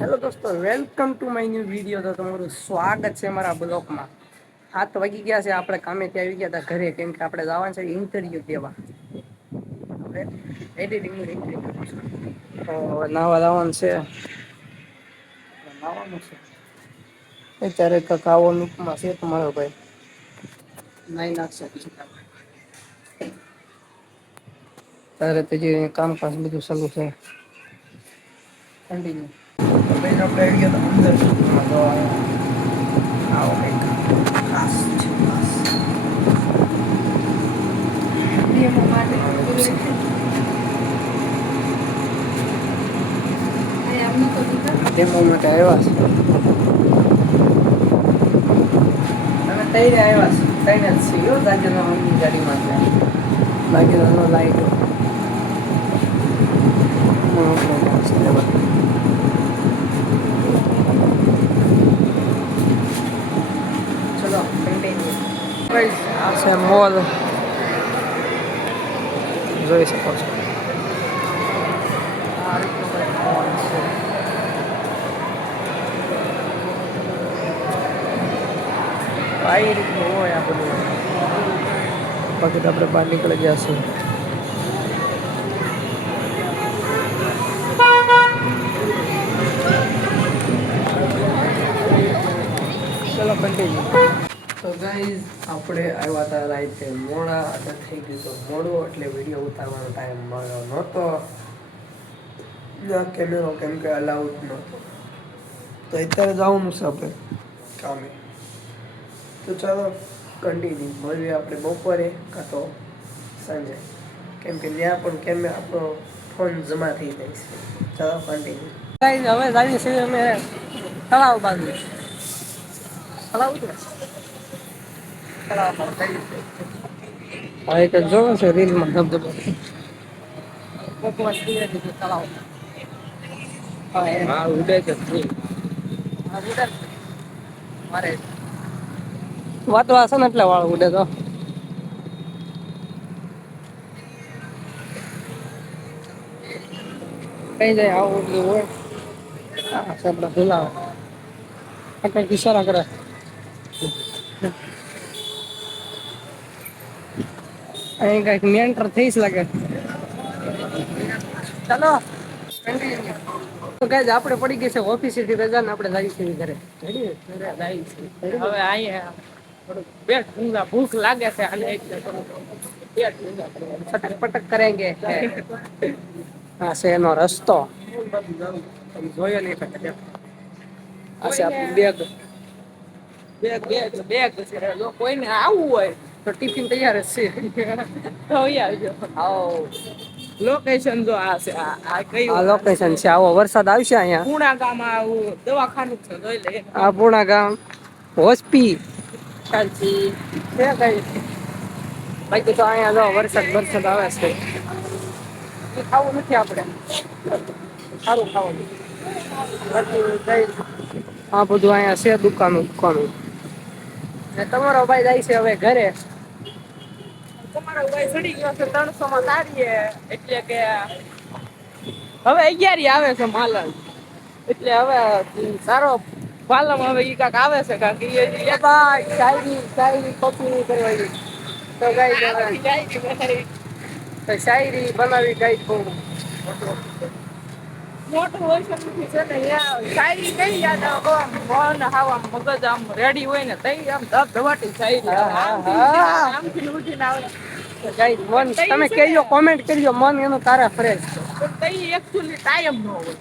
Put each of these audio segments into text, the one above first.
Hello દોસ્તો, welcome to my new video. તો તમારું સ્વાગત છે મારા બ્લોગમાં. 7 વાગી ગયા છે, આપણે કામેથી આવી ગયા હતા ઘરે, કેમ કે આપણે જવાનું છે ઇન્ટરવ્યુ દેવા. એડિટિંગનું ઇન્ટરવ્યુ તો નાવા જવાનું છે. નાવાનું છે અત્યારે કાવો લુકમાં છે તમારો ભાઈ. નાઈ નાખશે ત્યારે તે જે કામકાજ બધું ચાલુ છે. કન્ટિન્યુ આપણે આવી ગયા અંદર તો આવો કંઈક ખાસ છે ખાસ. ડેમો માટે આવ્યા છે. અમે તઈને આવ્યા છે, તઈને જ છીએ દાદાના મમ્મી ગાડીમાં છે. બાકી લાઈટ ચલો કન્ટિન્યુ. આ છે મોલ, જોઈ શકો છો. આ રીતનો કંઈક મોલ છે. આ રીતનું હોય આ બધું. બાકી તો આપણે બહાર નીકળી ગયા છીએ. ચલો કન્ટિન્યુ. તો ગાઈઝ આપણે આવ્યા હતા રાઈતે મોડા, એટલે થઈ ગયું તો મોડું, એટલે વિડીયો ઉતારવાનો ટાઈમ મળ્યો નહોતો. કેમેરો કેમ કે અલાઉડ નહોતો, તો અત્યારે જવાનું છે આપણે કામે. તો ચાલો કન્ટિન્યુ મળીએ આપણે બપોરે કાં તો સાંજે, કેમ કે ત્યાં પણ કેમેરા આપણો ફોન જમા થઈ જાય છે. ચાલો કન્ટિન્યુ. હવે જઈએ છીએ અમે તળાવ બાજુ. તળાવ હા, એક જોવો છે રીલમાં ધબધબો. તળાવ હા ઉડે છે. મારે વાતવા છે ને એટલે વાળ ઉડે તો. કઈ જાય આવું બધું હોય. હા આપડા ભૂલાવે કઈક ઈશારા કરે. અહીં કઈક મેન્ટર થઈશ લાગે. ચાલો કન્ટિન્યુ. તો ગાઈઝ આપણે પડી ગઈ છે ઓફિસેથી રજા ને આપણે જઈએ છીએ ઘરે. હવે અહીંયા ભૂખ લાગે છે અને પટક પટક કરેંગે. હા છે એનો રસ્તો, જોયો નહીં. આ છે આપણું બેગ. બેગ કોઈને આવવું હોય તો ટિફિન તૈયાર જ છે. આવજો. લોકેશન જો આ છે. આ લોકેશન છે. આવો વરસાદ આવશે અહીંયા પૂણા ગામ, આવું દવાખાનું છે જોઈ લે. આ પૂણા ગામ હોસ્પી ચાલતી છે કઈ. બાકી તો અહીંયા જો વરસાદ આવે છે. ખાવું નથી આપણે, સારું ખાવાનું. આ બધું અહીંયા છે દુકાનું. તમારો ભાઈ જાય છે હવે ઘરે. તમારો ભાઈ ચડી ગયો છે 300 માં તારીએ, એટલે કે હવે 11 આવે છે માલન. એટલે હવે સારો પાલમ હવે ઈ કાક આવે છે, કારણ કે એ શાયરી કોપી કરવાની. તો શાયરી બનાવી ગઈ ખૂબ મોટું હોય છે ને, શાયરી કઈ યાદ આવે મન હાવ આમ મગજ આમ રેડી હોય ને તઈ આમ ધબધબાટી શાયરી આમથી ઉઠીને આવે. મન તમે કહેજો, કોમેન્ટ કરજો મન એનું તારા ફ્રેશ છે. તઈ એકચ્યુઅલી ટાઈમ ન હોય.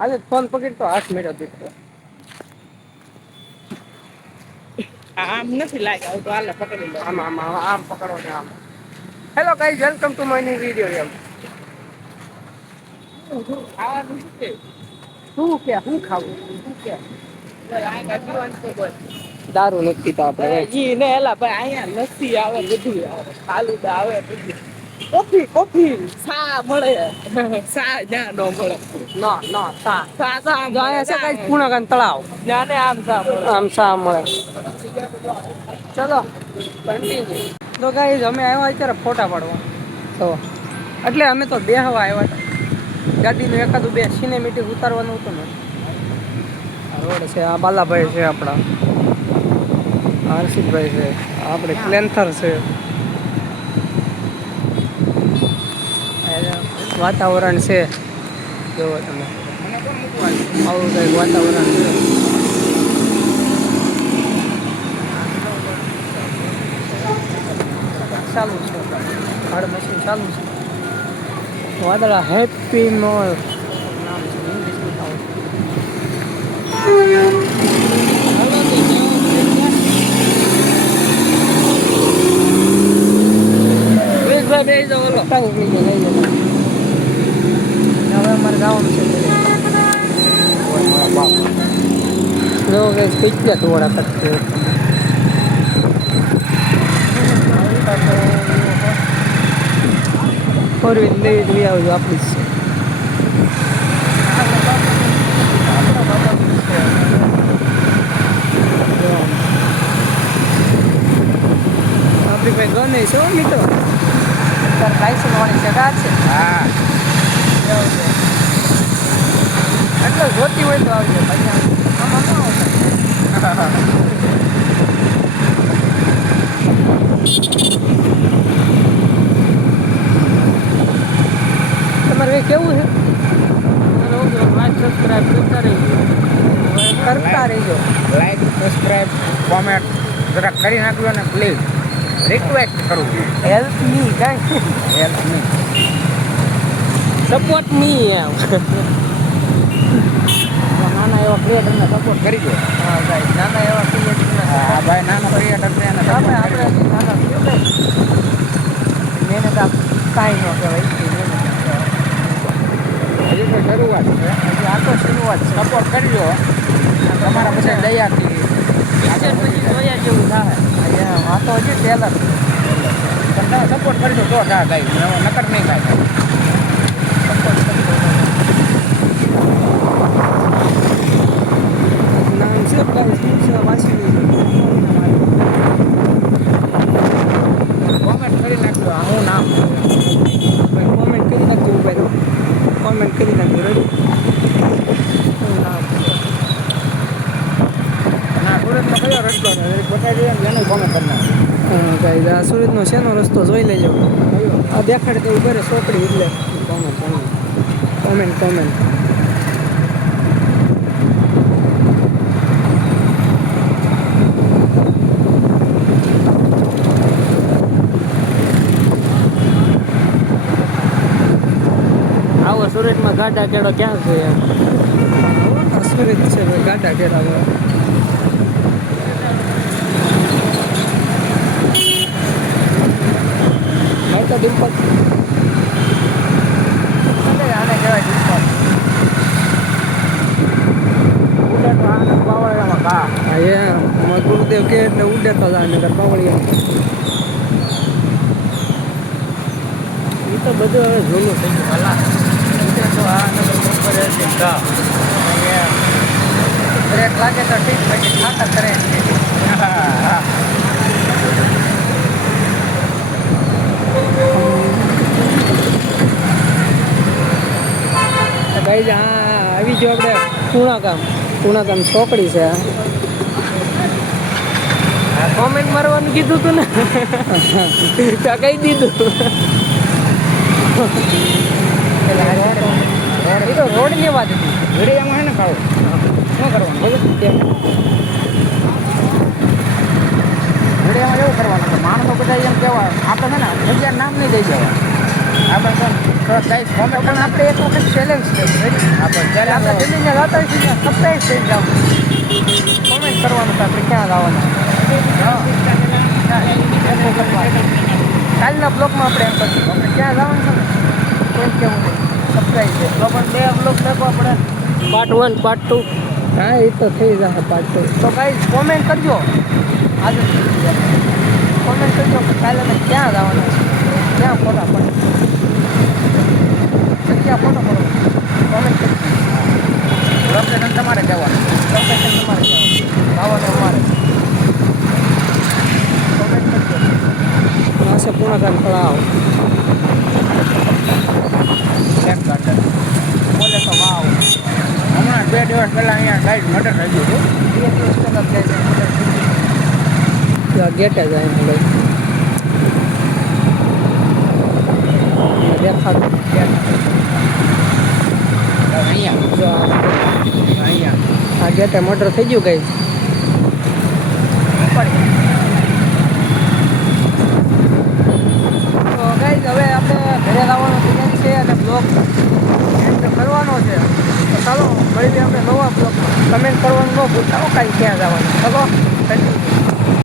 આજે ફોન પકડતો હાથ મેળ્યો દીકરો. આમ નથી લાગ્યા તો હાલે પકડી લો. આમ પકડો ને આમ. Hello guys, welcome to my new video. એમ શું ખાવું દારૂ નથી પીતા આપણે. ઈ ને એલા ભાઈ અહીંયા લસ્સી આવે, બધું આવે, ફાલુદા આવે, કોફી સા મળે. સા જ્યાં ન મળે સા અહીંયા છે કઈ પૂર્ણગન તળાવ જ્યાં આમ સા મળે. ચલો કન્ટિન્યુ. તો ગાઈઝ અમે આવ્યા અત્યારે ફોટા પાડવા, તો એટલે અમે તો બેહવા આવ્યા હતા. ગાડીનું એકાદું બે સિનેમેટિક ઉતારવાનું હતું ને, રોડ છે આ બાલાભાઈ છે આપણા હર્ષિતભાઈ છે આપણે ક્લેન્થર છે વાતાવરણ છે જોવો તમે આવું કંઈક વાતાવરણ છે ચાલુ છે હાડ મશીન ચાલુ છે વાદળા હેપી મોલ નામ છે ઇંગ્લિશમાં બે જાવ ઓલો હવે અમારે જવાનું છે બાપ જો કે પીછે ટોળા કરते ફોર વ્હીલ લઈ આવજો આપણી છે આપણી ભાઈ ગણ છે મિત્રો તાર લાયસન્સ વાળી જગા છે હા એટલે જોતી હોય તો આવજો પછી આમાં ન આવશે તમારે કેવું છે લાઈક સબસ્ક્રાઈબ કરતા રહીજો લાઈક સબસ્ક્રાઈબ કોમેન્ટ જરા કરી નાખજો ને પ્લીઝ રિક્વેસ્ટ કરું હેલ્પ મી કાંઈ હેલ્પ મી સપોર્ટ મી એમ નાના એવા ક્રિએટરને સપોર્ટ કરી દો હા ભાઈ નાના એવા ક્રિએટરને હા ભાઈ નાના ક્રિએટર છે ને આપણે નાના મહેનત કાંઈ ન કહેવાય હજી તો શરૂઆત છે હજી આ તો શરૂઆત છે સપોર્ટ કરજો તમારા પછી દયાથી પિક્ચર પછી જોયા જેવું થાય આ તો હજી ટેલર તમે સપોર્ટ કરજો તો થાય કાંઈ નકર નહીં કાંઈ સપોર્ટ કરજો નામ છે વાંચી કોમેન્ટ કરી નાખજો હું નામ કોમેન્ટ કરી નાખજો ભાઈ કોમેન્ટ કરી નાખજો રેડી ના સુરતનો કયો રસ્તો બતાવી દઈએ એનો કોમેન્ટ કરી નાખજો હા ગાઈઝ આ સુરતનો શેનો રસ્તો જોઈ લેજો આ દેખાડે તો ઉભરે ચોકડી એટલે કોમેન્ટ કોમેન્ટ આવો સુરતમાં ગાડા કેળો ક્યાં છે સુરત છે ગાડા કેળા તો ડિમ્પલ આને કહેવાય ડિમ્પલ ઉડે તો આને પાવળિયામાં ઘા હા એમ ગુરુદેવ કે એટલે ઉડે તો જાય નગર પાવળિયામાં એ તો બધું હવે જૂનું થઈ ગયું ભલા ઉડે તો આ નગર બપોર ઘા બ્રેક લાગે તો ઠીક પછી ખાતર કરે હા ભાઈ હા આવી ગયો આપણે પૂણા ગામ ચોકડી છે કોમેન્ટ મારવાનું કીધું હતું ને કહી દીધું એ તો રોડ ની વાત હતી વિડીયામાં હે ને ખાવ શું કરવાનું બધું વિડીયામાં એવું કરવાનું માણસો બધા એમ કહેવા આપણે છે ને જગ્યા નામ નહીં દઈ જવા આપણે પણ આપણે એક વખત ચેલેન્જ છે આપણે દિલ્હીને જતા છીએ સરપ્રાઈઝ થઈ જાવ કોમેન્ટ કરવાનું તો આપણે ક્યાં લાવવાના કાલના બ્લોગમાં આપણે એમ કરશું આપણે ક્યાં જવાનું છે ને કોઈ કેવું નહીં સરપ્રાઈઝ છે તો પણ બે બ્લોગ નાખો આપણે પાર્ટ 1 પાર્ટ 2 હા એ તો થઈ જશે પાર્ટ 2 તો ગાઈઝ કોમેન્ટ કરજો આજે કોમેન્ટ કરજો કે કાલે અમે ક્યાં જવાના છે ક્યાં ફોટા પડે ક્યાં ફોટો પડો કોમેન્ટ કરજો લોકેશન તમારે કહેવાનું લોકેશન તમારે કહેવાનું અમારે કોમેન્ટ કરજો આ છે પૂર્ણકામ તળાવ ચેક ગાર્ડન બોલે તો વાવ હમણાં 2 દિવસ પહેલા અહીંયા ગાઈડ મટર થઈ ગયું હતું 2 દિવસ પહેલા ગેટે જાય ભાઈ દેખાતું અહીંયા આ ગેટે મટર થઈ ગયું ગઈ તો ગાઈસ હવે આપણે ઘરે લાવવાનો તૈયારી છે અને બ્લોગ એન્ડ કરવાનો છે તો ચાલો મળીએ આપણે નવા બ્લોગમાં કમેન્ટ કરવાનું ન ભૂલતા કાંઈ ક્યાં જવાનું ચાલો